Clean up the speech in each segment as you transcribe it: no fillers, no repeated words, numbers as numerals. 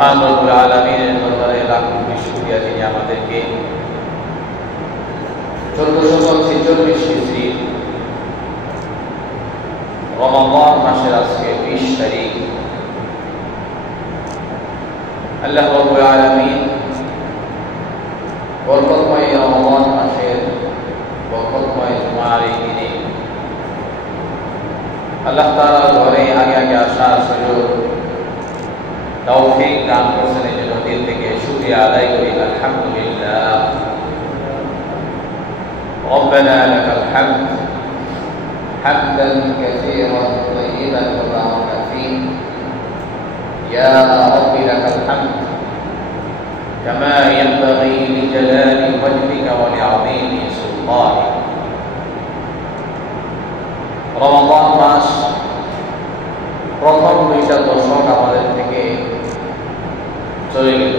মহান রব্বুল আলামিনের দরবারে লাখ কোটি শুকরিয়া যিনি আমাদেরকে 1446 হিজরি রমাদান মাসের আজকে 20 তারিখ। আল্লাহ রব্বুল আলামিন বরকতময় রমাদান মাসের বরকতময় জুমার এই দিনে আল্লাহ তাআলার ঘরে আগে আগে আসার সুযোগ তৌফিক দান করেছেন। এই জন্য দিল থেকে শুকরিয়া আদায় করি। আলহামদুলিল্লাহ। ربنا لك الحمد حمدا كثيرا طيبا مباركا فيه يا رب لك الحمد كما ينبغي لجلال وجهك ولعظيم سلطانك। রমাদান মাস প্রথম 2টা দশক আমাদের থেকে চলে গেল।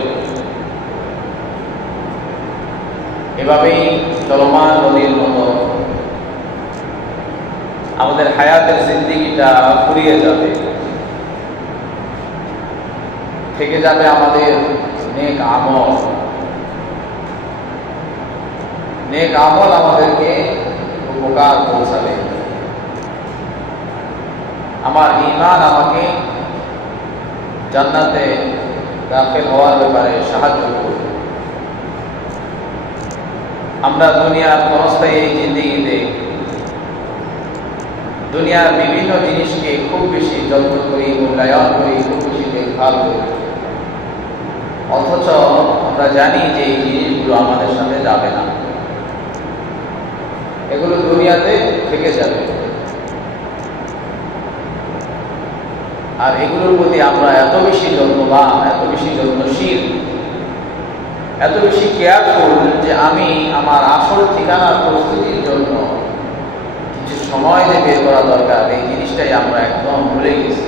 এভাবেই চলমান নদীর মতো আমাদের হায়াতের জিন্দেগিটা ফুরিয়ে যাবে। থেকে যাবে আমাদের নেক আমল। নেক আমল আমাদেরকে উপকার পৌঁছাবে। আমার ঈমান আমাকে জান্নাতে দাখিল হওয়ার ব্যাপারে সাহায্য করবে। আমরা দুনিয়ার ক্ষণস্থায়ী জিন্দেগিতে দুনিয়ার বিভিন্ন জিনিসকে খুব বেশি যত্ন করি, মূল্যায়ন করি, খুব বেশি দেখভাল করি, অথচ আমরা জানি যে এই জিনিসগুলো আমাদের সাথে যাবে না, এগুলো দুনিয়াতে থেকে যাবে। আর এগুলোর প্রতি আমরা এত বেশি যত্নবান, এত বেশি যত্নশীল, এত বেশি কেয়ারফুল যে আমি আমার আসল ঠিকানার প্রস্তুতির জন্য কিছু সময় যে বের করা দরকার, এই জিনিসটাই আমরা একদম ভুলে গেছি,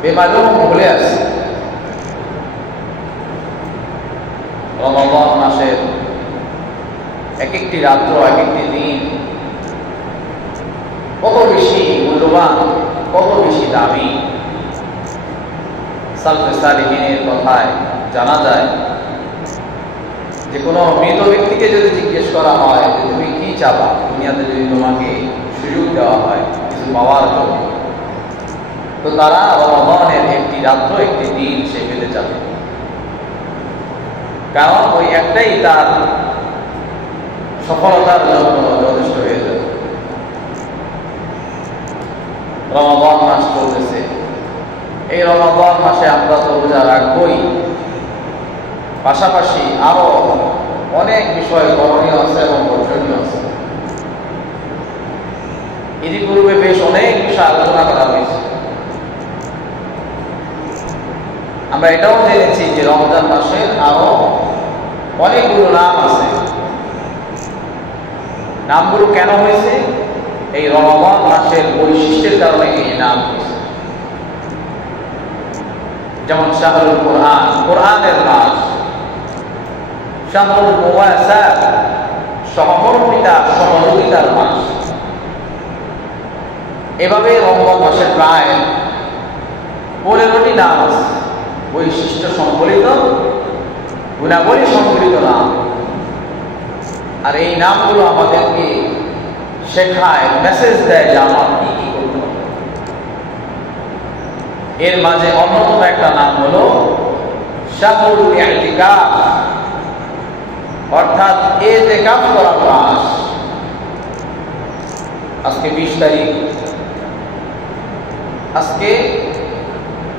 বেমালুম ভুলে আসছি। রমাদান মাসের এক একটি রাত্র, এক একটি দিন কত বেশি মূল্যবান, কত বেশি দামি। সালফে সালিহিনের কথায় জানা যায় যে কোনো মৃত ব্যক্তিকে যদি জিজ্ঞেস করা হয় যে তুমি কি চাবা দুনিয়াতে, যদি তোমাকে সুযোগ দেওয়া হয় কিছু পাওয়ার জন্য, তো তারা রমাদানের একটি রাত্র, একটি দিন সে পেতে যাবে। কারণ ওই একটাই তার সফলতার জন্য যথেষ্ট হয়ে যাবে। রমাদান মাস চলতেছে। এই রমাদান মাসে আমরা তো রোজা রাখবই, পাশাপাশি আরো অনেক বিষয় করণীয় আছে এবং বর্জনীয় আছে। ইতিপূর্বে বেশ অনেক বিষয় আলোচনা করা হয়েছে। আমরা এটাও জেনেছি যে রমজান মাসের আরো অনেকগুলো নাম আছে। নামগুলো কেন হয়েছে? এই রমাদান মাসের বৈশিষ্ট্যের কারণে এই নাম হয়েছে। যেমন শাহরুল কোরআন, কোরআনের মাস, শাহরুল মুওয়াসাত, সহমর্মিতা, সহযোগিতার মাস। এভাবে রমজান মাসের প্রায় 15টি নাম আছে, বৈশিষ্ট্য সম্বলিত, গুণাবলী সম্বলিত নাম। আর এই নামগুলো আমাদেরকে শেখায়, মেসেজ দেয় যে আমার কি কি করতে হবে। এর মাঝে অন্যতম একটা নাম হলো শাহরুল ইতিকাফ, অর্থাৎ ইতিকাফ করা মাস। আজকে 20 তারিখ। আজকে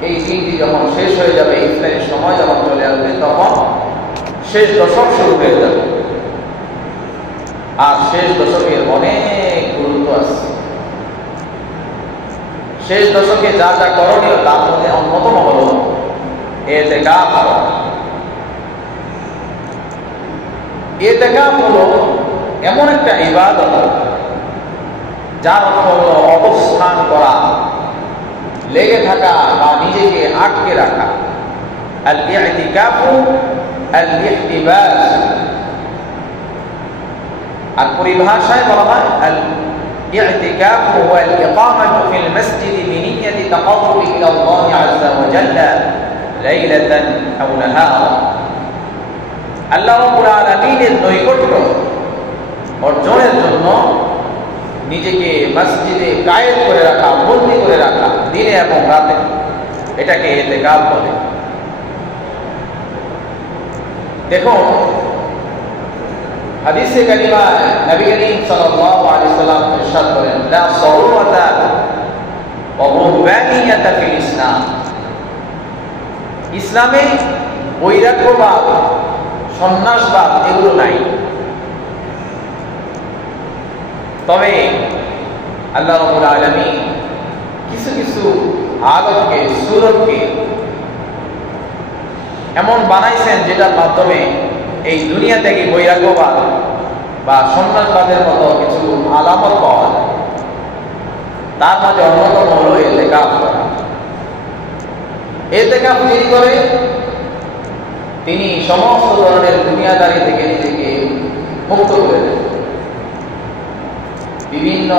এই দিনটি যখন শেষ হয়ে যাবে, ইফতারের সময় যখন চলে আসবে, তখন শেষ দশক শুরু হয়ে যাবে। আর শেষ দশকের অনেক গুরুত্ব আছে। শেষ দশকে যা যা করণীয় তার মধ্যে অন্যতম হল ইতিকাফ। ইতিকাফ হলো এমন একটা ইবাদত যার অর্থ হলো অবস্থান করা, লেগে থাকা বা নিজেকে আটকে রাখা। আল ইতিকাফু আল ইহতিবাস। আর পরিভাষায় বলা হয় আল الاعتكاف هو الإقامة في المسجد بنية تقرب إلى الله عز وجل লাইলাতান আও নাহারা। আল্লাহ রাব্বুল আলামিনের নৈকট্য অর্জনের জন্য নিজেকে মসজিদে কায়েদ করে রাখা, বন্দী করে রাখা দিনে এবং রাতে, এটাকে ইতিকাফ বলে। দেখুন হাদিসে কারিমা নবী করিম সাল্লাল্লাহু আলাইহি সাল্লাম ইরশাদ করেন, লা সারুরাতা ওয়া রুহবানিয়াতা ফিল ইসলাম। ইসলামে বৈরাগ্যবাদ, সন্ন্যাসবাদ এগুলো নাই। তবে আল্লাহ রাব্বুল আলামিন কিছু কিছু আদতকে, সুরতকে এমন বানাইছেন যেটার মাধ্যমে এই দুনিয়া থেকে বৈরাগ্যবাদ বা সন্ন্যাসবাদের মতো কিছু আলামত পাওয়া যায়। তার মাঝে অন্যতম হলো ইতিকাফ করা। ইতিকাফ যিনি করে তিনি সমস্ত ধরনের দুনিয়াদারি থেকে নিজেকে মুক্ত করে দেন। বিভিন্ন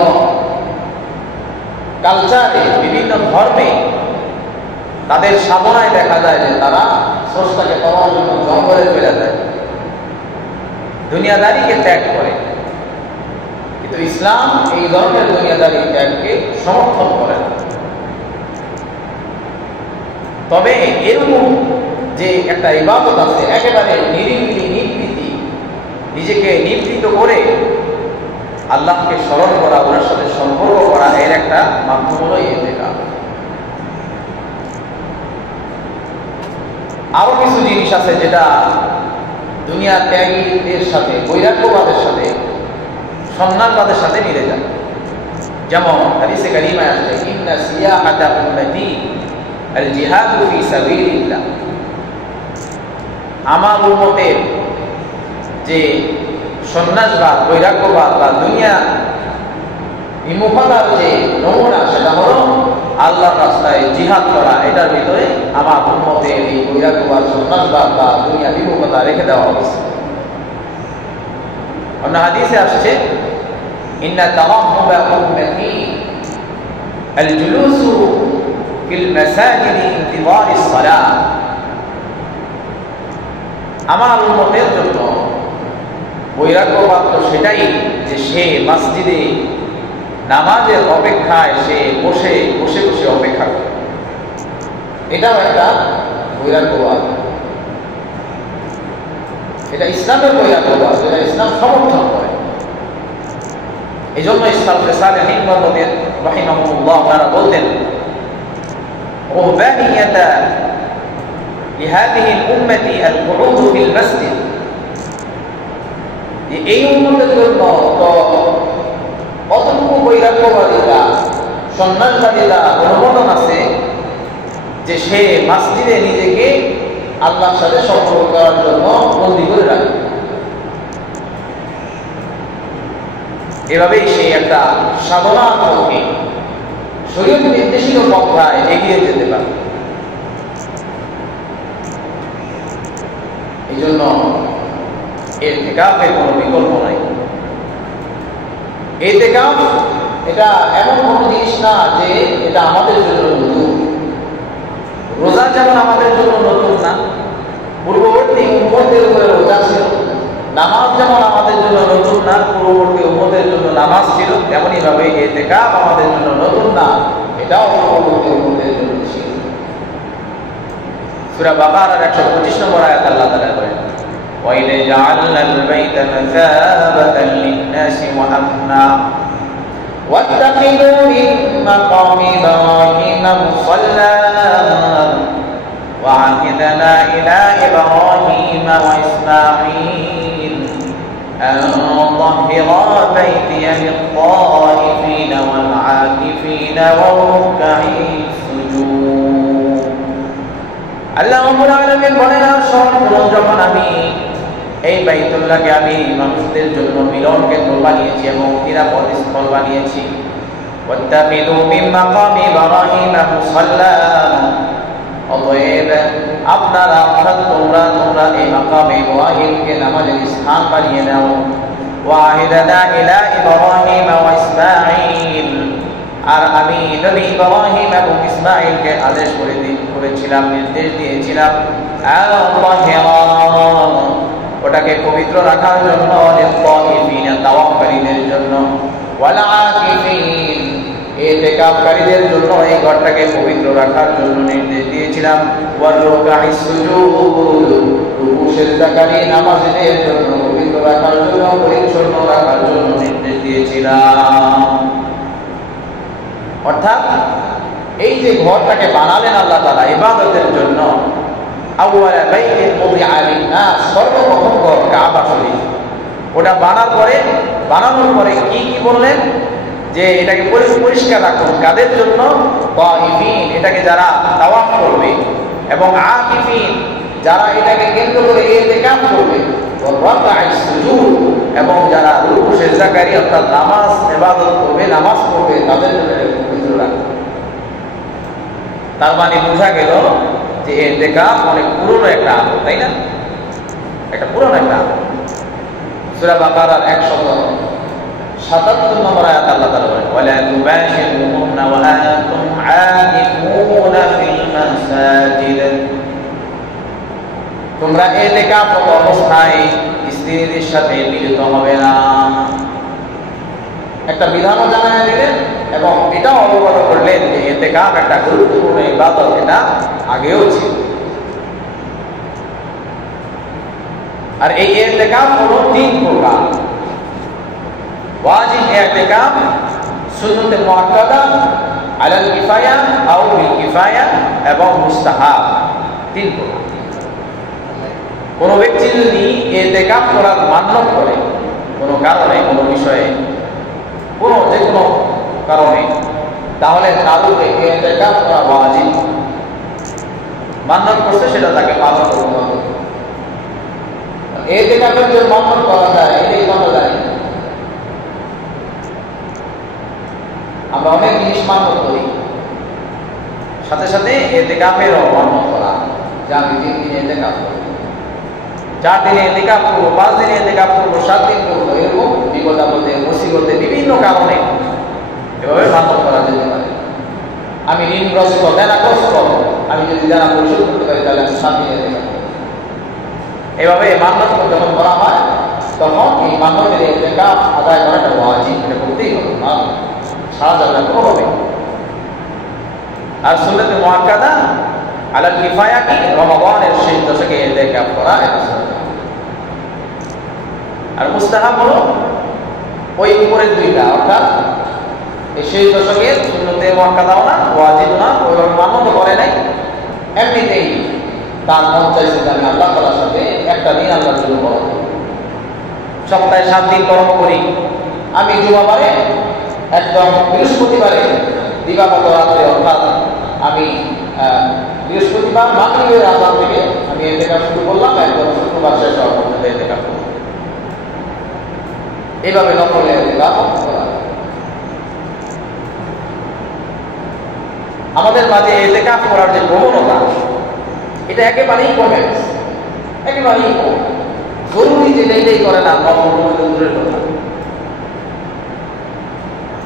কালচারে, বিভিন্ন ধর্মে তাদের সাধনায় দেখা যায় যে তারা স্রষ্টাকে পাওয়ার জন্য জঙ্গলে চলে যায়, দুনিয়াদারিকে ত্যাগ করে। কিন্তু ইসলাম এই ধরনের দুনিয়াদারি ত্যাগকে সমর্থন করে না। তবে এরকম যে একটা ইবাদত আছে, একেবারে নিরিবিলি নিবৃত্তি, নিজেকে নিবৃত্ত করে আল্লাহকে স্মরণ করা, ওনার সাথে সম্পর্ক করা, এর একটা মাধ্যম হলো ইতিকাফ। আরো কিছু জিনিস আছে যেটা দুনিয়া ত্যাগীদের সাথে, বৈরাগ্যবাদের সাথে, সন্ন্যাসবাদের সাথে মিলে যায়। যেমন হাদিসে কারিমায় আসছে, ইন্না সিয়াহাতা উম্মতি আল জিহাদু ফি সাবিলিল্লাহ। আমার উম্মতের যে সন্ন্যাসবাদ, বৈরাগ্যবাদ বা দুনিয়া বিমুখতার যে নমুনা, সেটা হলো আল্লাহর রাস্তায় জিহাদ করা। এটার ভিতরে আমার উম্মতের এই বৈরাগ্যবাদ, সন্ন্যাসবাদ বা দুনিয়া বিমুখতা রেখে দেওয়া হয়েছে। অন্য হাদিসে আসছে, ইন্না তারাম্মুবা উম্মতি আল জুলুসু ফিল মাসাজিদি ইন্তিযারিস সালাহ। আমার উম্মতের জন্য বৈরাগ্যবাদ তো সেটাই যে সে মসজিদে নামাজের অপেক্ষায় সে বসে বসে বসে অপেক্ষা করে। এটাও একটা বৈরাগ্যবাদ। এটা ইসলামের বৈরাগ্যবাদ, যেটা ইসলাম সমর্থন করে। এই জন্য সালফে সালেহিন রাহিমাহুল্লাহ তারা বলতেন, রুহবানিয়াতা লিহাদিহি উম্মতি আল-কুউদ ফিল মসজিদ। এই উম্মতের জন্য তো অতটুকু বৈরাগ্যবাদীরা, সন্ন্যাসবাদীরা অনুমোদন আছে যে সে মসজিদে নিজেকে আল্লাহর সাথে সম্পর্ক করার জন্য বন্দী করে রাখে। এভাবেই সে একটা সাধনার পথে, শরীয়ত নির্দেশিত পন্থায় এগিয়ে যেতে পারে। এই জন্য ইতিকাফের কোনো বিকল্প নাই। ইতিকাফ এটা এমন কোনো জিনিস না যে এটা আমাদের জন্য নতুন। রোজা যেমন আমাদের জন্য নতুন না, পূর্ববর্তী উম্মতের উপরে রোজা ছিল। নামাজ যেমন আমাদের জন্য নতুন না, পূর্ববর্তী উম্মতের জন্য নামাজ ছিল। তেমনই ভাবে ইতিকাফ আমাদের জন্য নতুন না, এটাও পূর্ববর্তী উম্মতের জন্য ছিল। সূরা বাকারার 125 নম্বর আয়াত আল্লাহ তাআলা বলেন, وَإِذْ جَعَلْنَا الْبَيْتَ مَثَابَةً لِلنَّاسِ وَأَمْنًا وَاتَّخِذُوا مِن مَّقَامِ إِبْرَاهِيمَ مُصَلًّى وَعَهِدْنَا إِلَىٰ إِبْرَاهِيمَ وَإِسْمَاعِيلَ أَن طَهِّرَا بَيْتِيَ لِلطَّائِفِينَ وَالْعَاكِفِينَ وَالرُّكَّعِ السُّجُودِ। আল্লাহ রাব্বুল আলামিন বলেন, যখন আমি এই বাইতুল্লাহকে আমি মানুষদের জন্য মিলন কেন্দ্র বানিয়েছি এবং নিরাপদ স্থল বানিয়েছি। ওয়াত্তাখিযু মিন মাকামি ইব্রাহিম মুসাল্লা। অতএব আপনারা অর্থাৎ তোমরা এই মাকামে ইব্রাহিমকে নামাজের স্থান বানিয়ে নাও। ওয়াহিদানা ইলা ইব্রাহিম ওয়া ইসমাঈল। আর আমি নবী ইব্রাহিম এবং ইসমাঈলকে আদেশ করেছিলাম, নির্দেশ দিয়েছিলাম ওটাকে পবিত্র রাখার জন্য, তাওয়াফকারীদের জন্য, ওয়াল আকিফিন ইতিকাফকারীদের জন্য এই ঘরটাকে পবিত্র রাখার জন্য নির্দেশ দিয়েছিলাম, ওয়ার রুকাইস সুজুদ রুকু সিজদাকারী নামাজীদের জন্য পবিত্র রাখার জন্য, পরিচ্ছন্ন রাখার জন্য নির্দেশ দিয়েছিলাম। অর্থাৎ এই যে ঘরটাকে বানালেন আল্লাহ তাআলা ইবাদতের জন্য, আউয়ালা বাইতিন উযিআ লিন-নাস, সর্বপ্রথম ঘর কাবা শরীফ, ওটা বানানোর পরে কি কি বললেন যে এটাকে পরিষ্কার রাখুন, কাদের জন্য? তাওয়াফিন, এটাকে যারা তাওয়াফ করবে, এবং আকিফিন, যারা এটাকে কেন্দ্র করে ইতিকাফ করবে, ওয়া রাকা'আস সুজুদ, এবং যারা রুকু সিজদাকারী অর্থাৎ নামাজ ইবাদত করবে, নামাজ পড়বে, তাদের জন্য পবিত্র রাখুন। তার মানে বোঝা গেল যে ইতিকাফ অনেক পুরনো একটা আমল, তাই না? একটা পুরনো একটা আমল। সূরা বাকারার 177 নম্বর আয়াত আল্লাহ তাআলা বলেন, ওয়ালা তুবাশিরুহুন্না ওয়া আনতুম আকিফুনা ফিল মাসাজিদ, তোমরা ইতিকাফ অবস্থায় স্ত্রীদের সাথে মিলিত হবে না। একটা বিধানও জানায় দিলেন এবং এটাও অবগত করলেন যে ইতিকাফ একটা গুরুত্বপূর্ণ ইবাদত, এটা আগেও ছিল। আর এই ইতিকাফ হলো 3 প্রকার: ওয়াজিব ইতিকাফ, সুন্নাতে মুআক্কাদা, আলাল কিফায়া আও বিল কিফায়া, এবং মুস্তাহাব। 3 প্রকার। কোন ব্যক্তি যদি ইতিকাফ করার মান্য করে কোনো কারণে, কোনো বিষয়ে, যে কোনো কারণে, তাহলে তার উপরে ইতিকাফ করা ওয়াজিব। মান্য করছে সেটা তাকে পালন করতে হবে। ইতিকাফের যে মান্য করা যায় এটাই আমরা জানি। আমরা অনেক জিনিস মান্য করি, সাথে সাথে ইতিকাফেরও মান্য করা, যা আমি 3 দিন ইতিকাফ করব, 4 দিনে ইতিকাফ করব, 5 দিনে ইতিকাফ করব, 7 দিন করব, এরকম বিপদ আপদে মুসিবতে বিভিন্ন কারণে এভাবে মান্য করা যেতে পারে। আমি ঋণগ্রস্ত, দেনাগ্রস্ত, আমি যদি দেনা পরিশোধ করতে পারি তাহলে আমি 7 দিনে ইতিকাফ করব। এভাবে মান্যত যখন করা হয় তখন এই মান্যতের ইতিকাফ আদায় করাটা ওয়াজিব, এটা করতেই হবে, সারা যাবে না কোনোভাবে। আর সুন্নাতে মুআক্কাদা আলাল কিফায়া কি? রমাদানের শেষ দশকে ইতিকাফ করা, এটা সুন্নাত। আর মুস্তাহাব হলো ওই উপরের 2টা, অর্থাৎ এই শেষ দশকের সুন্নাতে মুআক্কাদাও না, ওয়াজিব না, ওইভাবে মান্য করে নাই, এমনিতেই তার মন চাইছে যে আমি আল্লাহ তাআলার সাথে একটা দিন আল্লাহর জন্য করব, সপ্তাহে 7 দিন কর্ম করি, আমি জুমাবারে একদম বৃহস্পতিবারে দিবাগত রাত্রে, অর্থাৎ আমি বৃহস্পতিবার মাগরিবের আযান থেকে আমি ইতিকাফ শুরু করলাম, একদম শুক্রবার শেষ হওয়া পর্যন্ত ইতিকাফ করব। এইভাবে নফল ইতিকাফ করা। আমাদের মাঝে ইতিকাফ করার যে প্রবণতা, এটা একেবারেই কমে গেছে, একেবারেই কম। জরুরি যেটা এটাই করে না, দূরের কথা।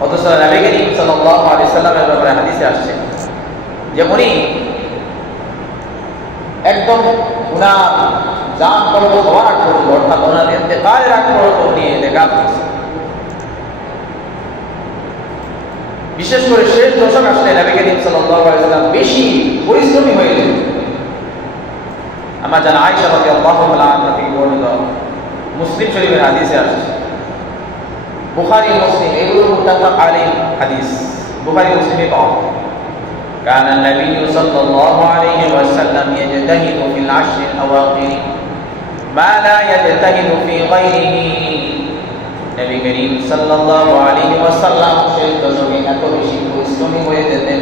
অথচ নবী করিম সাল্লাল্লাহু আলাইহি সাল্লামের ব্যাপারে হাদিসে আসছে যে উনি একদম উনার জান কবজ হওয়ার আগ পর্যন্ত, অর্থাৎ ওনার ইন্তেকালের আগ পর্যন্ত উনি ইতিকাফ করেছেন। বিশেষ করে শেষ দশক আসলে নবী করিম সাল্লাল্লাহু আলাইহি সাল্লাম বেশি পরিশ্রমী হয়ে গেলেন। আমরা জানা আয়েশা রাদিয়াল্লাহু তাআলা আনহা থেকে বর্ণিত মুসলিম শরীফের হাদিসে আসছে, বুখারী মুসলিম এগুলো মুত্তাফাক আলাইহি হাদিস, বুখারী মুসলিমে পাওয়া। كان النبي صلى الله عليه وسلم يجتهد في العشر الأواخر ما لا يجتهد في غيره। নবী করিম সাল্লাল্লাহু আলাইহি ওয়াসাল্লাম শেষ দশকে এত বেশি পরিশ্রমী হয়ে যেতেন,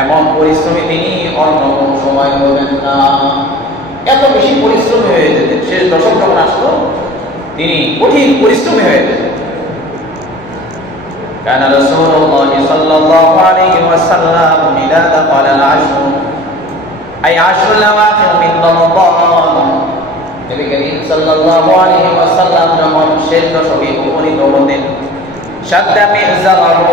এমন পরিশ্রমী তিনি অন্য কোনো সময় করবেন না। এত বেশি পরিশ্রমী হয়ে যেতেন, শেষ দশক যখন আসতো তিনি কঠিন পরিশ্রমী হয়ে যেতেন। كان رسول الله صلى الله عليه وسلم إذا دخل العشر أي عشر الأواخر من رمضان، নবী করিম সাল্লাল্লাহু আলাইহি ওয়াসাল্লাম যখন শেষ দশকে উপনীত হতেন, শাদ্দা মিহজারাহু,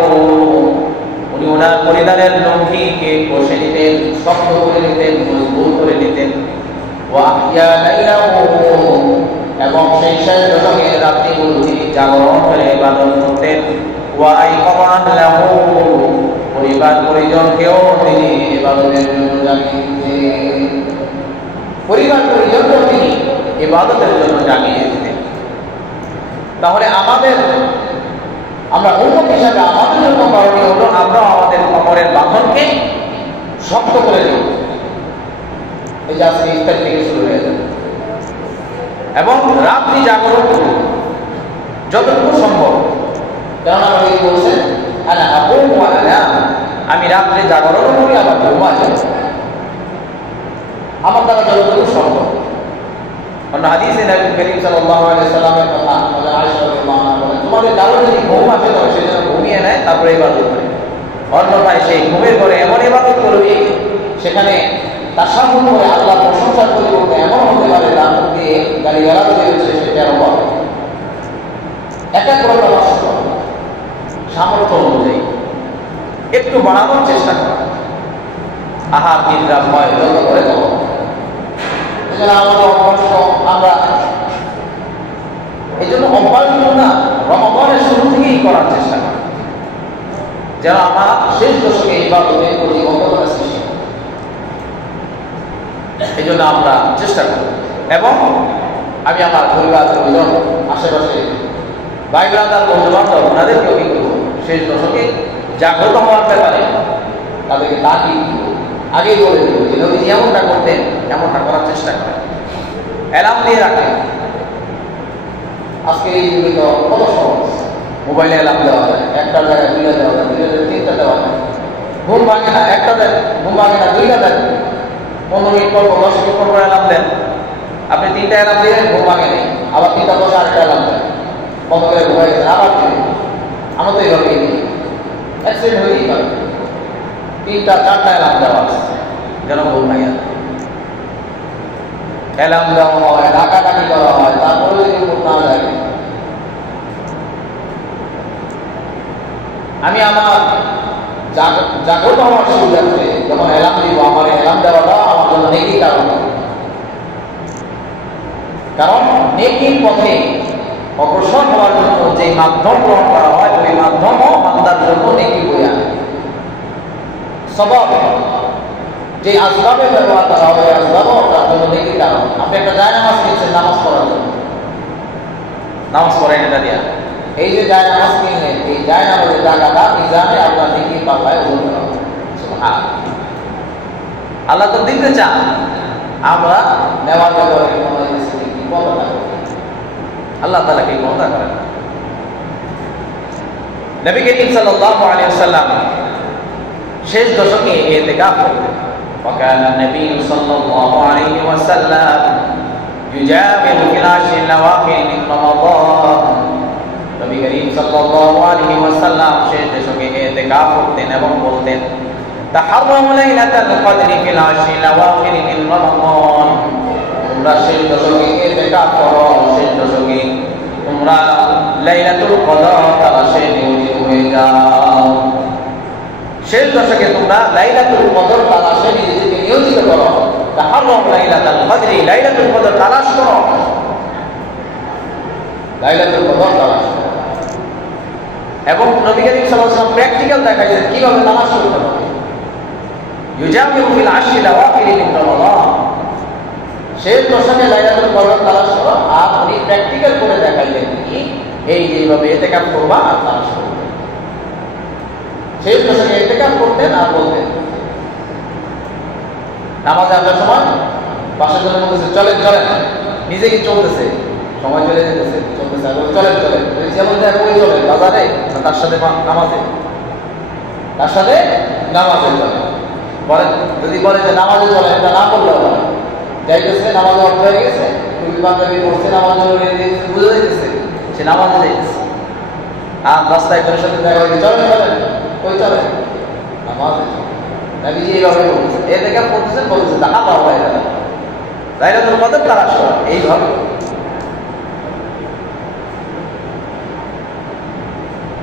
উনি ওনার পরিবারের লঙ্ঘিকে কষে নিতেন, শক্ত করে নিতেন, মজবুত করে নিতেন। এবং সেই শেষ দশকের রাত্রিগুলো তিনি জাগরণ করে ইবাদত করতেন। পরিবার পরিজনকেও তিনি ইবাদতের জন্য জাগিয়ে দিতেন। পরিবার পরিজনকেও তিনি ইবাদতের জন্য জাগিয়ে দিতেন। তাহলে আমরা উম্মত হিসাবে আমাদের জন্য করণীয় হলো আমরা আমাদের কোমরের বাঁধনকে শক্ত করে দেব। এই যে আজকে ইফতার থেকে শুরু হয়ে যাবে এবং রাত্রি জাগরণ করব যতটুকু সম্ভব। কেননা নবী বলছেন আমি রাত্রে জাগরণ করি, আবার ঘুমাই আমার দ্বারা যতটুকু সম্ভব। অন্য হাদিসে নবী করিম সাল্লাল্লাহু আলাইহি সাল্লামের কথা আয়েশা রাদিয়াল্লাহু আনহা বলেন, তোমাদের কারো যদি ঘুম আসে তবে সে যেন ঘুমিয়ে নেয়, তারপরে ইবাদত করে। অন্যথায় সেই ঘুমের পরে এমন ইবাদত করবে সেখানে তাসাহুদ করে আল্লাহর প্রশংসা করতে এমন হতে পারে তার মুখ দিয়ে গালিগালাজ বেরোচ্ছে, সেটা আরম্ভ হবে। একাগ্রতা নষ্ট, সামর্থ্য অনুযায়ী একটু বাড়ানোর চেষ্টা করা, আহার নিদ্রা ভয় যত করে দেবো। আমাদের অভ্যস্ত আমরা এই জন্য অভ্যাস না রমজানের শুরু থেকেই করার চেষ্টা করি, যেন আমরা শেষ দশকে ইবাদতে প্রতিবন্ধকতা সৃষ্টি করি। এই জন্য আমরা চেষ্টা করি। এবং আমি আমার পরিবার পরিজন আশেপাশে ভাই ব্রাদার বন্ধু বান্ধব ওনাদেরকে অভিজ্ঞ শেষ দশকে জাগ্রত হওয়ার ব্যাপারে তাদেরকে তাকিদ আগেই বলে দেব যে নবী এমনটা করতেন, এমনটা করার চেষ্টা করেন, অ্যালার্ম দিয়ে রাখেন। আজকে এই যুগে তো কত সহজ, মোবাইলে অ্যালার্ম দেওয়া যায়, একটা জায়গায় দুইটা দেওয়া যায়, দুইটা জায়গায় তিনটা দেওয়া যায়। ঘুম ভাঙে না, একটা দেন, ঘুম ভাঙে না দুইটা দেন, 15 মিনিট পর 10 মিনিট পর অ্যালার্ম দেন। আপনি 3টা অ্যালার্ম দিলেন, ঘুম ভাঙে নেই, আবার 3টা বসে আরেকটা অ্যালার্ম দেন, কত করে ঘুমাই গেছেন, আবার দিলেন। আমরা তো এইভাবে নিই, অ্যাক্সিডেন্ট হয়েই পারে। 3টা 4টা অ্যালার্ম দেওয়া আছে যেন ঘুম ভাঙে না। অ্যালার্ম দেওয়া হয়, ডাকাডাকি করা হয়, তারপরে যদি ঘুম না যায়। আমি আমার জাগ্রত হওয়ার সুবিধার্থে যখন অ্যালার্ম দিব, আমার অ্যালার্ম দেওয়াটা আমার জন্য নেকির কারণ। কারণ নেকির পথে অগ্রসর হওয়ার জন্য যে মাধ্যম গ্রহণ করা হয়, ওই মাধ্যমও বান্দার জন্য নেকি বয়ে আনে। সবব যে আসবাবে ব্যবহার করা হয়, আসবাবও তার জন্য নেকির কারণ। আপনি একটা জায়নামাজ কিনছেন নামাজ পড়ার জন্য, নামাজ পড়েন এটা দিয়া। এই যে জায়নামাজ কিনলেন, এই জায়নামাজের জায়গাটা মিজানে আপনার নেকির পাল্লায় ওজন করা হবে। আল্লাহ তো দিতে চান, আমরা নেওয়ার ব্যাপারে আল্লাহ তাআলা কি ক্ষমতা করেন না। নবী করিম সাল্লাল্লাহু আলাইহি ওয়াসাল্লাম শেষ দশকে ইতিকাফ করতেন। وكان النبي صلى الله عليه وسلم يجامع في العشر الأواخر من رمضان। নবী করিম সাল্লাল্লাহু আলাইহি ওয়াসাল্লাম শেষ দশকে ইতিকাফ করতেন এবং বলতেন, তাহাররামু লাইলাতাল কদরি ফিল আশরিল আওয়াখির মিন রমাদান। তোমরা শেষ দশকে ইতিকাফ করো, শেষ দশকে তোমরা লাইলাতুল কদর তালাশে নিয়োজিত হয়ে যাও। শেষ দশকে তোমরা লাইলাতুল কদর তালাশে নিজেকে নিয়োজিত করো। তাহাররামু লাইলাতাল কদরি, লাইলাতুল কদর তালাশ করো, লাইলাতুল কদর তালাশ করো। এবং নবী করিম সাল্লাল্লাহু আলাইহি ওয়াসাল্লাম প্র্যাকটিক্যাল দেখাইছেন কিভাবে তালাশ করতে হবে। ইউজামিউ ফিল আশরিল আওয়াখির মিন রমাদান, শেষ দশকে লাইলাতুল কদর তালাশ করো। আর উনি প্র্যাকটিক্যাল করে দেখাইলেন কি এই যেভাবে ইতিকাফ করবা আর তালাশ করবে। শেষ দশকে ইতিকাফ করতেন আর বলতেন, নামাজে আসার সময় পাশের জন্য বলতেছে চলেন চলেন, নিজে কি চলতেছে, সময় চলে যেতেছে, চলতেছে, চলেন চলেন, যেমন যায় ওই চলেন বাজারে, তার সাথে নামাজে, তার সাথে নামাজে চলে। বলেন যদি বলে যে নামাজে চলে, এটা না করলেও হয়, যাইতেছে নামাজে অর্থ হয়ে গেছে, টুপি পাঞ্জাবি পড়ছে, নামাজ বুঝে যাইতেছে, সে নামাজে যাইতেছে। আর রাস্তায় করে সাথে দেখা হয়েছে চলেন চলেন, ওই চলেন নামাজে চলে। নবীজি এইভাবে বলতেছে, এ থেকে বলতেছেন বলতেছে দেখা পাওয়া যায় না, লাইলাতুল কদর তালাশ করা এইভাবে।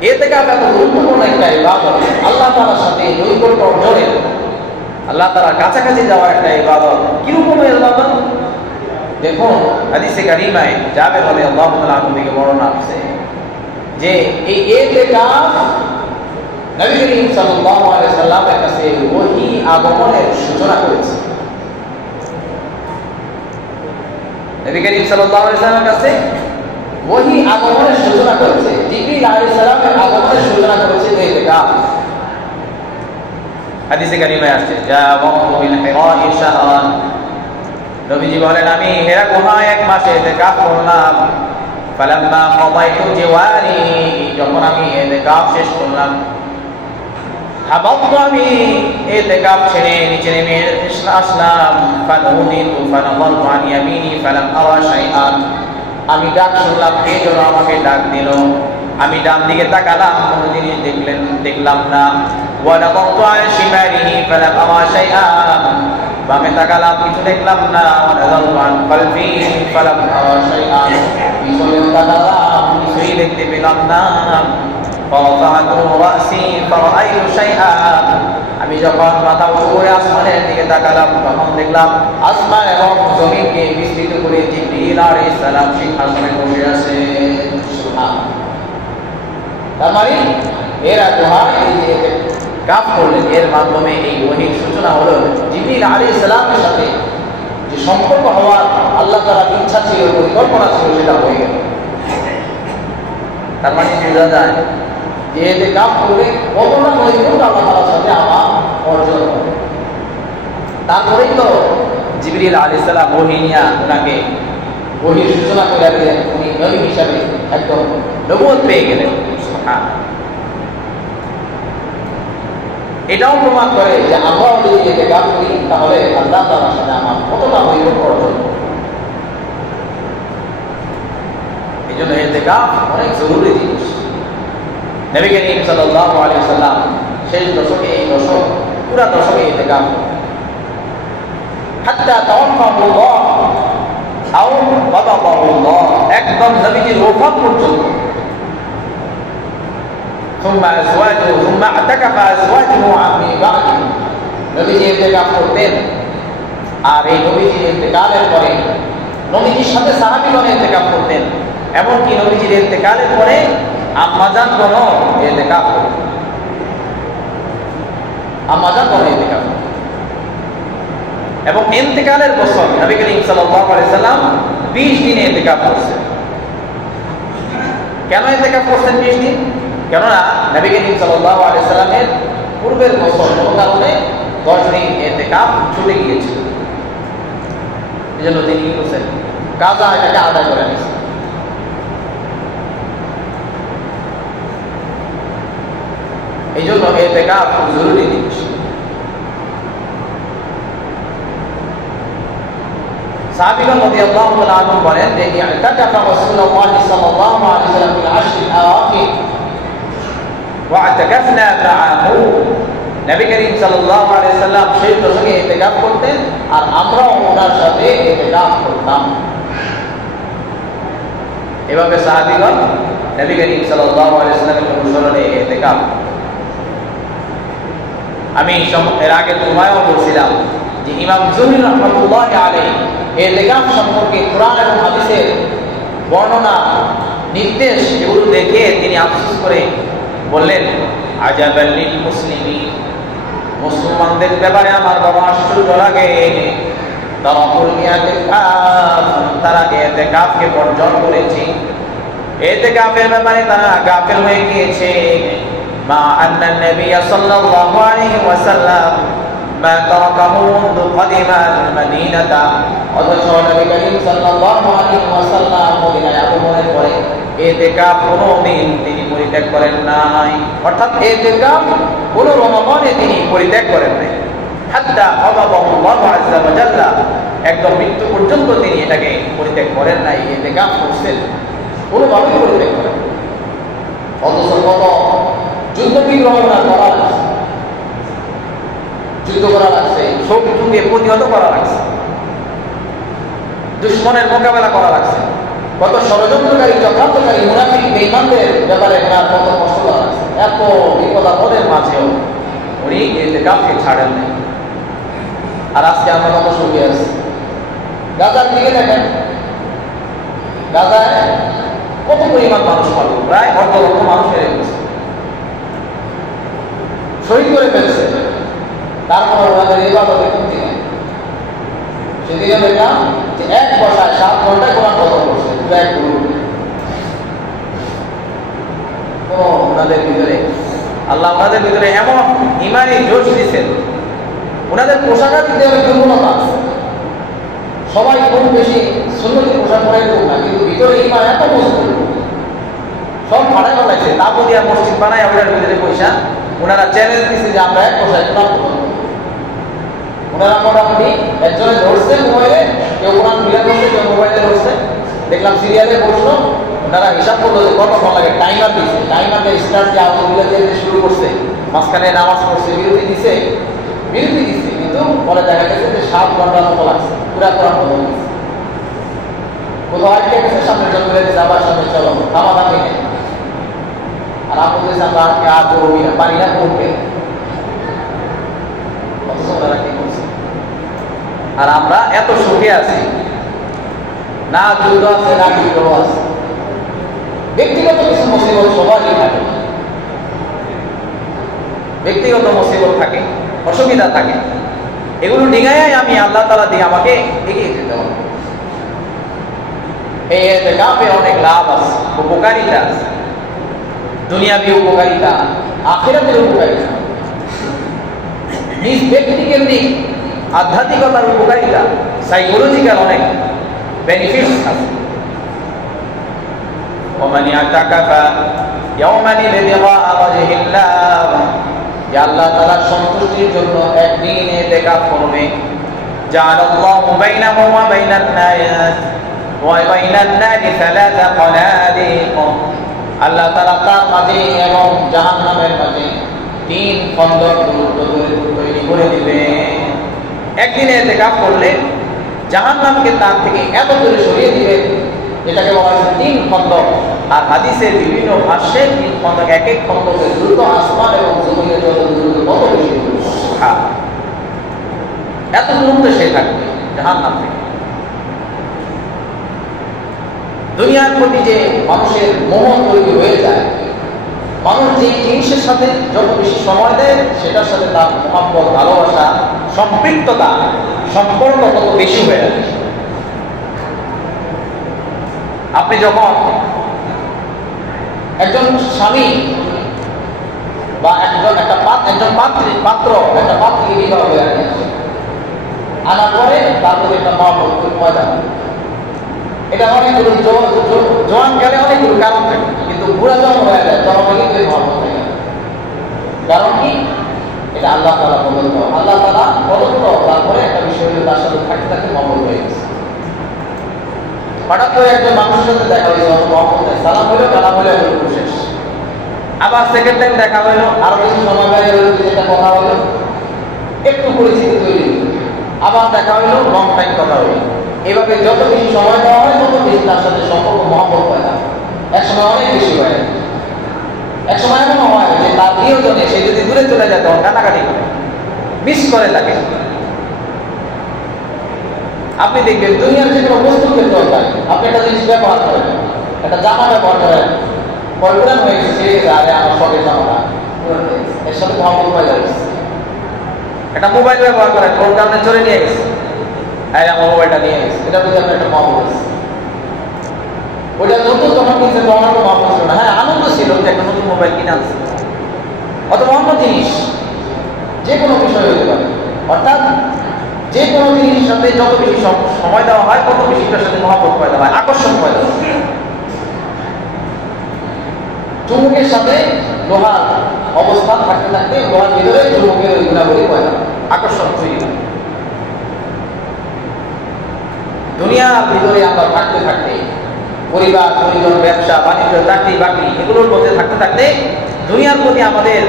ইতিকাফ এত গুরুত্বপূর্ণ একটা ইবাদত, আল্লাহ তাআলার সাথে নৈকট্য অর্জনের, আল্লাহ তাআলার কাছাকাছি যাওয়া একটা ইবাদত। কিরকম ইবাদত? দেখুন হাদিসে কারিমায় জাবের রাদিয়াল্লাহু তাআলা আনহু থেকে বর্ণনা আছে যে এই ইতিকাফ নবী করিম সাল্লাল্লাহু আলাইহি সাল্লামের কাছে ওহী আগমনের সূচনা করেছে। নবী করিম সাল্লাল্লাহু আলাইহি সাল্লামের কাছে ওহী আগমনের সূচনা করেছে, জিবরিল আলাইহিস সালামের আগমনের সূচনা করেছে ইতিকাফ। হাদিসে কারিমায় আছে জাওয়াতু মিন হিরা'i শাহরান, নবীজি বলেন আমি হেরা গুহায় এক মাসে ইতিকাফ করলাম। ফালাম্মা কাদাইতু জিওয়ারি, যখন আমি ইতিকাফ শেষ করলাম, হাবাবতু, আমি ইতিকাফ ছেড়ে নিচে নেমে আসলাম। ফানুদিতু ফানাযারতু আন ইয়ামিনি ফালাম আরা শাইআন, আমি ডাক শুনলাম, কে যেন আমাকে ডাক দিল। আমি ডান দিকে তাকালাম, কোনো জিনিস দেখলাম না। ওয়া নাযারতু আন শিমালিহি ফালাম আরা শাইআন, বামে তাকালাম, কিছু দেখলাম না। ওয়া নাযারতু আন কলবি ফালাম আরা শাইআন, পিছনে তাকালাম, কিছুই দেখতে পেলাম না। ফারাফা'তু রাসি ফারাআইতু শাইআন, আমি যখন মাথা উঁচু করে আসমানের দিকে তাকালাম, তখন দেখলাম আসমান এবং জমিনকে বিস্তৃত করে জিবরিল আলাইহিস সালাম সিংহাসনে বসে আছে। সুবহানাল্লাহ। তার মানে এরা গুহায় এই যে ইতিকাফ করলেন, এর মাধ্যমে এই ওহীর সূচনা হলো। জিবরিল আলাইহিস সালামের সাথে যে সম্পর্ক হওয়ার আল্লাহ তাআলার ইচ্ছা ছিল, পরিকল্পনা ছিল, সেটা হয়ে গেল। তার মানে বোঝা যায় যে ইতিকাফ করলে কতটা নৈকট্য আল্লাহ তাআলার সাথে আমার অর্জন হবে। তারপরেই তো জিবরিল আলাইহিস সালাম ওহী নিয়ে ওনাকে ওহীর সূচনা করে দিলেন, উনি নবী হিসাবে একদম নবুয়ত পেয়ে গেলেন। এটাও প্রমাণ করে যে আমরাও যদি ইতিকাফ করি তাহলে আল্লাহ তাআলার সাথে আমার কতটা নৈকট্য অর্জন হবে। এই জন্য ইতিকাফ অনেক জরুরি জিনিস। নবী করিম সাল্লাল্লাহু আলাইহি ওয়াসাল্লাম শেষ দশকে, এই দশক পুরা দশকে ইতিকাফ, হাত্তা তাওয়াফাহুল্লাহ আও বাদাবাহুল্লাহ, একদম নবীজির ওফাত পর্যন্ত। ثم ازواجه ثم اعتكف ازواجه من بعده, নবীজি ইতিকাফ করতেন। আর এই নবীজির ইন্তেকালের পরে নবীজির সাথে সাহাবীগণ ইতিকাফ করতেন। এমনকি নবীজির ইন্তেকালের পরে আম্মাজানগণ ইতিকাফ করতেন। আম্মাজানগণ ইতিকাফ করতেন। এবং ইন্তেকালের বছর নবী করিম সাল্লাল্লাহু আলাইহি সাল্লাম 20 দিনে ইতিকাফ করছেন। কেন ইতিকাফ করছেন 20 দিন? কেননা নবী করিম সাল্লাল্লাহু আলাইহি সাল্লামের পূর্বের বছর কোনো কারণে 10 দিন ইতিকাফ ছুটে গিয়েছিল। এজন্য তিনি কি করছেন? কাজা এটাকে আদায় করে নিয়েছেন। এই জন্য ইতিকাফ খুব জরুরি জিনিস। সাহাবীগণ রাদিয়াল্লাহু তাআলা আনহুম বলেন যে ইতাকাফা রাসূলুল্লাহ সাল্লাল্লাহু আলাইহি ওয়াসাল্লাম ফিল আশর আল-আওয়াখির ওয়া আতাকাফনা মা'আহু, নবী করিম সাল্লাল্লাহু আলাইহি ওয়াসাল্লাম সেই দশকে ইতিকাফ করতেন আর আমরাও ওনার সাথে ইতিকাফ করতাম। এভাবে সাহাবীগণ নবী করিম সাল্লাল্লাহু আলাইহি ওয়াসাল্লামের অনুসরণে ইতিকাফ। আমি এর আগে তোমায়ও বলছিলাম যে ইমাম জুহরি রাহমাতুল্লাহি আলাইহি ইতিকাফ সম্পর্কে কোরআন এবং হাদিসের বর্ণনা, নির্দেশ এগুলো দেখে তিনি আফসোস করে বললেন, আজাবাল লিল মুসলিমিন, মুসলমানদের ব্যাপারে আমার বড় আশ্চর্য লাগে। তারাকুল ইতিকাফ, তারা ইতিকাফকে বর্জন করেছে। ইতিকাফের ব্যাপারে তারা গাফিল হয়ে গিয়েছে। মা আন্না নবী সাল্লাল্লাহু আলাইহি ওয়াসাল্লাম মা তারাকাহু মুনযু কাদিমাল মদিনাতা, অথচ নবী করিম সাল্লাল্লাহু আলাইহি ওয়াসাল্লাম মদিনায় আগমনের পরে ইতিকাফ কোনোদিন তিনি পরিত্যাগ করেন নাই। অর্থাৎ ইতিকাফ কোনো রমজানে তিনি পরিত্যাগ করেন নাই। হাত্তা আল্লাহু আযজা ওয়া জাল্লা, একদম মৃত্যু পর্যন্ত তিনি এটাকে পরিত্যাগ করেন নাই, ইতিকাফ করছেন, কোনোভাবে পরিত্যাগ করেন। অথচ কত যুদ্ধ বিগ্রহ করা লাগছে, যুদ্ধ করা লাগছে, শত্রুকে প্রতিহত করা লাগছে, দুশ্মনের মোকাবেলা করা লাগছে, কত ষড়যন্ত্রকারী চক্রান্তকারী মুনাফিক বেঈমানদের ব্যাপারে ওনার কত কষ্ট করা আছে। এত বিপদ আপদের মাঝেও উনি ইতিকাফকে ছাড়েন নাই। আর আজকে আমরা কত সুখে আছি। গাজার দিকে দেখেন, গাজায় কত পরিমাণ মানুষ পারল, প্রায় অর্ধ লক্ষ মানুষ হেরে গেছে, শহীদ করে ফেলছে। তারপর ওনাদের ইবাদতে কমতি নেই। সেদিকে দেখলাম যে এক বসায় 7 ঘন্টায় কোরআন খতম করছে এক গ্রুপ। ওনাদের ভিতরে আল্লাহ ওনাদের ভিতরে এমন ইমানি জোশ দিচ্ছেন, ওনাদের পোশাকের দিতে হবে দুর্বলতা আছে। সবাই খুব বেশি সুন্নতি পোশাক পরে না, কিন্তু ভিতরে ইমান এত মজবুত, সব ভাড়ায় ফেলাইছে। তারপর দিয়া মসজিদ বানায় ওনার ভিতরে পয়সা ওনারা চ্যালেঞ্জ দিচ্ছে যে আমরা এক পোশাক কোরআন খতম করব। ওনারা মোটামুটি একজনে ধরছে মোবাইলে, কেউ কোরআন মিলে করছে, কেউ মোবাইলে ধরছে। দেখলাম সিরিয়ালে বসলো, ওনারা হিসাব করলো যে কতক্ষণ লাগে, টাইমার দিচ্ছে। টাইমারকে স্টার্ট যে আউটগুলো দিয়ে শুরু করছে, মাঝখানে নামাজ পড়ছে, বিরতি দিচ্ছে, কিন্তু পরে দেখা গেছে যে 7 ঘন্টার মতো লাগছে পুরা কোরআন খতম করছে। কোথাও আটকে গেছে, সামনে চলে গেছে, আবার সামনে চলো দামাদামি নেই। আর আপনাদের আমরা আর করবি না, পারি না করবে, অথচ ওনারা কি করছে। আর আমরা এত সুখে আছি, না যুদ্ধ আছে না বিগ্রহ আছে। ব্যক্তিগত কিছু মুসিবত সবারই থাকে, ব্যক্তিগত মুসিবত থাকে, অসুবিধা থাকে, এগুলো ডিঙায় আমি আল্লাহ তাআলা দিয়ে আমাকে এগিয়ে যেতে হবে। এই ইতিকাফে অনেক লাভ আছে, উপকারিতা আছে, দুনিয়াবী উপকারিতা, আখিরাতের উপকারিতা, নিজ ব্যক্তিকেন্দ্রিক আধ্যাত্মিকতার উপকারিতা, সাইকোলজিক্যাল অনেক বেনিফিটস আছে। ومن اعتكف يوما ابتغاء وجه الله, যে আল্লাহ তাআলার সন্তুষ্টির জন্য একদিন ইতিকাফ করবে, জাআলাল্লাহু বাইনাহু ওয়া বাইনান নাস ওয়া বাইনান নারি সালাসা কনাদিক, আল্লাহ তাআলা তার মাঝে এবং জাহান্নামের মাঝে 3 খন্দক তৈরি করে দিবেন। একদিনে ইতিকাফ করলে জাহান্নামকে তার থেকে এত দূরে সরিয়ে দিবেন, এটাকে বলা হয় 3 খন্দক। আর হাদিসের বিভিন্ন ভাষ্যে 3 খন্দক, এক এক খন্দকের দ্রুত আসমান এবং জমিনের যত দ্রুত কত বেশি এত দূরত্ব সে থাকবে জাহান্নাম থেকে। দুনিয়ার প্রতি যে মানুষের মোহ তৈরি হয়ে যায়, মানুষ যে জিনিসের সাথে যত বেশি সময় দেয় সেটার সাথে তার মহব্বত, ভালোবাসা, সম্পৃক্ততা, সম্পর্ক তত বেশি হয়ে যায়। আপনি যখন একজন স্বামী বা একজন পাত্রকে বিবাহ করে আনার পরে তারপরে একটা মহব্বত পয়দা, এটা অনেকগুলো জোয়ান গেলে অনেকগুলো কারণ থাকে, কিন্তু বুড়া যখন হয়ে যায় তখন কিন্তু মহব্বত থাকে। কারণ কি? এটা আল্লাহ তাআলা প্রদত্ত, আল্লাহ তাআলা প্রদত্ত। তারপরে একটা বিষয় তার সাথে থাকতে থাকতে মহব্বত হয়ে গেছে। হঠাৎ করে একজন মানুষের সাথে দেখা হয়েছে, সালাম হইলো, কালাম হইলো, শেষ। আবার সেকেন্ড টাইম দেখা হইলো, আরো কিছু সময় বেড়ে হইলো, একটা কথা হইলো, একটু পরিচিতি তৈরি, আবার দেখা হইলো, লং টাইম কথা হইলো। এইভাবে যত বেশি সময় দেওয়া হয় তত বেশি তার সাথে সম্পর্ক মহব্বত হয় না। একসময় অনেক বেশি হয়, একসময় এমন হয় যে তার প্রিয়জনে সে যদি দূরে চলে যায় তখন কাটাকাটি করে, মিস করে তাকে। আপনি দেখবেন দুনিয়ার যে কোনো বস্তুর ক্ষেত্রে হয়, আপনি একটা জিনিস ব্যবহার করেন, একটা জামা ব্যবহার করেন, পুরান হয়ে গেছে, আরে আমার শখের জামাটা এর সাথে মহব্বত হয়ে যাচ্ছে। একটা মোবাইল ব্যবহার করেন, ফোনটা আপনি চলে নিয়ে গেছে, আরে আমার মোবাইলটা নিয়ে গেছে, এটা বুঝে আপনার একটা মহব্বত আছে। ওইটা নতুন যখন কিনছে তখন একটা মহব্বত ছিল না, হ্যাঁ আনন্দ ছিল যে একটা নতুন মোবাইল কিনে আনছে। অত অন্য জিনিস যে কোনো বিষয় হতে পারে, অর্থাৎ যে কোনো জিনিসের সাথে যত বেশি সময় দেওয়া হয় তত বেশি তার সাথে মহব্বত পয়দা হয়, আকর্ষণ পয়দা হয়। চুমুকের সাথে লোহার অবস্থান থাকতে থাকতে লোহার ভিতরে চুমুকের ওই গুণাবলী পয়দা, আকর্ষণ তৈরি হয়। দুনিয়ার ভিতরে আমরা থাকতে থাকতে পরিবার, পরিজন, ব্যবসা বাণিজ্য, চাকরি বাকরি এগুলোর মধ্যে থাকতে থাকতে দুনিয়ার প্রতি আমাদের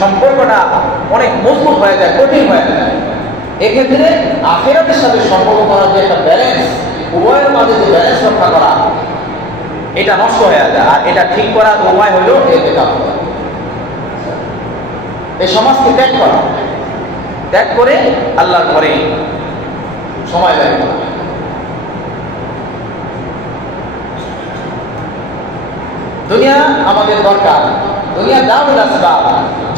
সম্পর্কটা অনেক মজবুত হয়ে যায়, কঠিন হয়ে যায়। এক্ষেত্রে আখিরাতের সাথে সম্পর্ক করার যে একটা ব্যালেন্স, উভয়ের মাঝে যে ব্যালেন্স রক্ষা করা, এটা নষ্ট হয়ে যায়। আর এটা ঠিক করার উপায় হলো এতেকাফ করা। এই সমাজকে ত্যাগ করা, ত্যাগ করে আল্লাহর ঘরে সময় ব্যয় করা। দুনিয়া আমাদের দরকার, দুনিয়া দারুল আসবাব,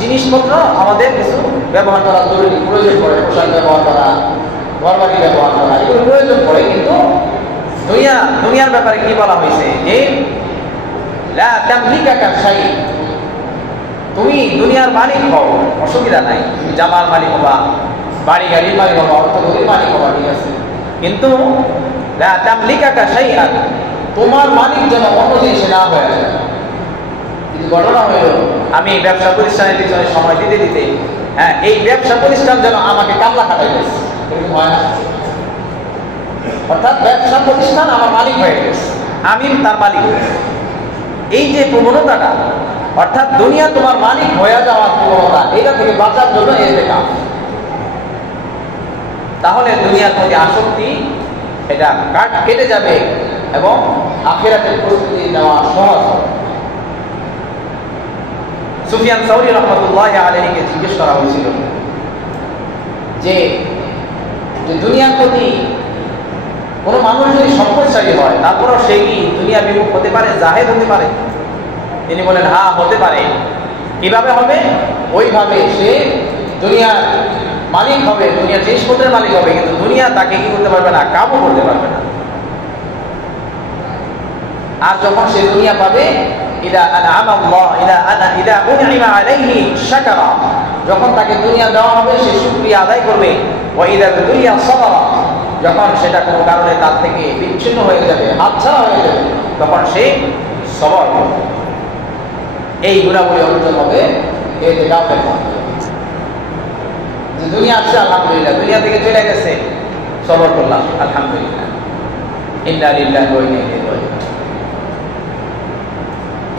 জিনিসপত্র আমাদের কিছু ব্যবহার করা জরুরি, প্রয়োজন পড়ে, পোশাক ব্যবহার করা, ঘরবাড়ি ব্যবহার করা, এগুলো প্রয়োজন পড়ে। কিন্তু দুনিয়ার ব্যাপারে কি বলা হয়েছে যে লা তামলিকাকা শাই, তুমি দুনিয়ার মালিক হও, অসুবিধা নাই, তুমি জামার মালিক হবা, বাড়ি গাড়ির মালিক হবা, অর্থনীতির মালিক হবা, ঠিক আছে, কিন্তু লা তামলিকাকা শাইআন, তোমার মালিক যেন অন্য জিনিসে না হয়ে যায়। কিন্তু ঘটনা হইল আমি ব্যবসা প্রতিষ্ঠানের পিছনে সময় দিতে দিতে এই ব্যবসা প্রতিষ্ঠান যেন আমাকে কামলা খাটাই গেছে, এরকম হয় না? অর্থাৎ ব্যবসা প্রতিষ্ঠান আমার মালিক হয়ে গেছে, আমি তার মালিক হয়েছি। এই যে প্রবণতাটা, অর্থাৎ দুনিয়া তোমার মালিক হয়ে যাওয়ার প্রবণতা, এটা থেকে বাঁচার জন্য ইতিকাফ। তাহলে দুনিয়ার প্রতি আসক্তি এটা কেটে যাবে এবং আখিরাতের প্রস্তুতি নেওয়া সহজ হবে। সুফিয়ান সাউরি রাহমাতুল্লাহি আলাইহিকে জিজ্ঞেস করা হয়েছিল যে দুনিয়ার প্রতি কোনো মানুষ যদি সম্পদশালী হয় তারপরেও সে কি দুনিয়া বিমুখ হতে পারে, জাহেদ হতে পারে? তিনি বলেন হ্যাঁ, হতে পারে। কিভাবে হবে? ওইভাবে সে দুনিয়ার মালিক হবে, দুনিয়ার জিনিসপত্রের মালিক হবে, কিন্তু দুনিয়া তাকে কি করতে পারবে না, কাবু করতে পারবে না। আর যখন সে দুনিয়া পাবে, যখন তাকে দুনিয়া দেওয়া হবে সে শুকরিয়া আদায় করবে। যখন সেটা কোনো কারণে তার থেকে বিচ্ছিন্ন হয়ে যাবে, হাতছাড়া হয়ে যাবে, তখন সে সবর করবে। এই গুণাবলী অর্জন হবে ইতিকাফের মাধ্যমে। যে দুনিয়া আসছে আলহামদুলিল্লাহ, দুনিয়া থেকে চলে গেছে, সবর করলাম আলহামদুলিল্লাহ, ইন্না লিল্লাহি ওয়া ইন্না ইলাইহি রাজিউন।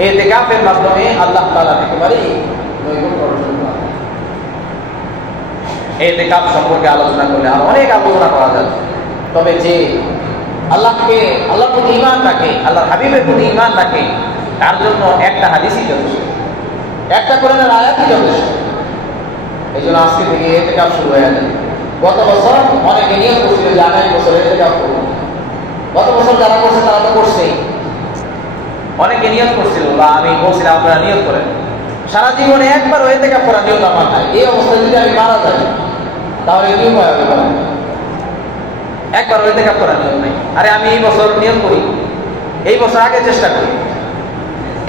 ইতিকাফের মাধ্যমে আল্লাহ তাআলা একেবারে নৈকট্য অর্জন করা। ইতিকাফ সম্পর্কে আলোচনা করলে আর অনেক আলোচনা করা যাবে, তবে যে আল্লাহর প্রতি ঈমান রাখে, আল্লাহর হাবিবের প্রতি ঈমান রাখে, তার জন্য একটা হাদিসই যথেষ্ট, একটা কোরআনের আয়াতই যথেষ্ট। এই জন্য আজকে থেকে ইতিকাফ শুরু হয়ে গেল। গত বছর অনেকে নিয়ত করছিল যে আগামী বছর ইতিকাফ করব। গত বছর যারা করছে তারা তো করছেই, অনেকে নিয়ত করছিল, বা আমি বলছিলাম আপনারা নিয়ত করেন। সারা জীবনে একবার ইতিকাফ করার নিয়ত আমার নাই। এই অবস্থায় যদি আমি মারা যাই তাহলে কি উপায় হবে? একবার ইতিকাফ করার নিয়ত নাই। আরে আমি এই বছর নিয়ত করি, এই বছর আগে চেষ্টা করি,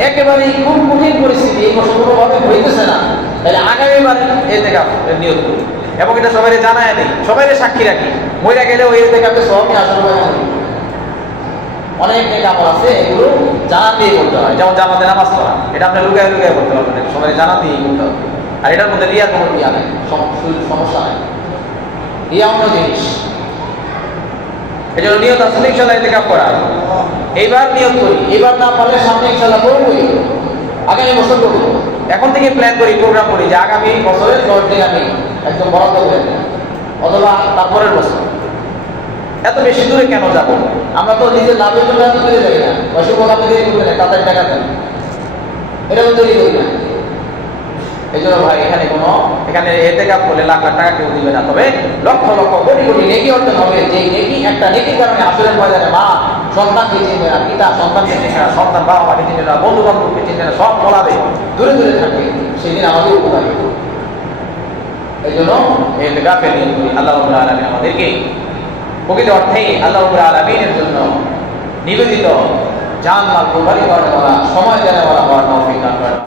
একেবারে খুব কঠিন পরিস্থিতি, এই বছর কোনোভাবে হইতেছে না, তাহলে আগামীবার ইতিকাফ নিয়ত করি এবং এটা সবাই জানায় নেই, সবাই সাক্ষী রাখি, মইরা গেলে ওই ইতিকাফে সব নিয়ে আসার উপায় নেই। অনেক আমল আছে, এগুলো জানা দিয়ে করতে হয়। যেমন জামাতে নামাজ পড়া, এটা আপনি লুকায় লুকায় করতে পারবেন, সবাই জানা দিয়েই করতে হবে। আর এটার মধ্যে রিয়া কোনো রিয়া নেই, সমস্যা নেই, রিয়া অন্য জিনিস। এই জন্য নিয়ত আসলে ইনশাল্লাহ ইতিকাফ করা। এইবার নিয়ত করি, এইবার না পারলে সামনে ইনশাল্লাহ করবোই, আগামী বছর করবো। এখন থেকে প্ল্যান করি, প্রোগ্রাম করি যে আগামী বছরের 10 দিন আমি একদম বরাদ্দ করে দিই, অথবা তারপরের বছর। এত বেশি দূরে কেন যাব? আমরা তো নিজের লাভের জন্য এত দূরে যাই না, অসুখ আপনি দেরি করবেন না, তাদের টাকা দেন, এটা তো তৈরি করি না। এই জন্য ভাই এখানে ইতিকাফ করলে লাখ লাখ টাকা কেউ দিবে না, তবে লক্ষ লক্ষ কোটি কোটি নেকি অর্জন হবে। যে নেকি, একটা নেকির কারণে আসরের ময়দানে মা সন্তানকে চিনবে না, পিতা সন্তানকে চিনবে না, সন্তান বাবা মাকে চিনবে না, বন্ধু বান্ধবকে চিনবে না, সব বলাবে, দূরে দূরে থাকবে, সেদিন আমাদের উপকার। এই জন্য ইতিকাফের নিয়ত করি। আল্লাহ রাব্বুল আলামিন আমাদেরকে প্রকৃত অর্থেই আল্লাহ রাব্বুল আলামিনের জন্য নিবেদিত জান মাল কুরবানি করা, সময় দেওয়া হওয়ার তৌফিক দান করেন।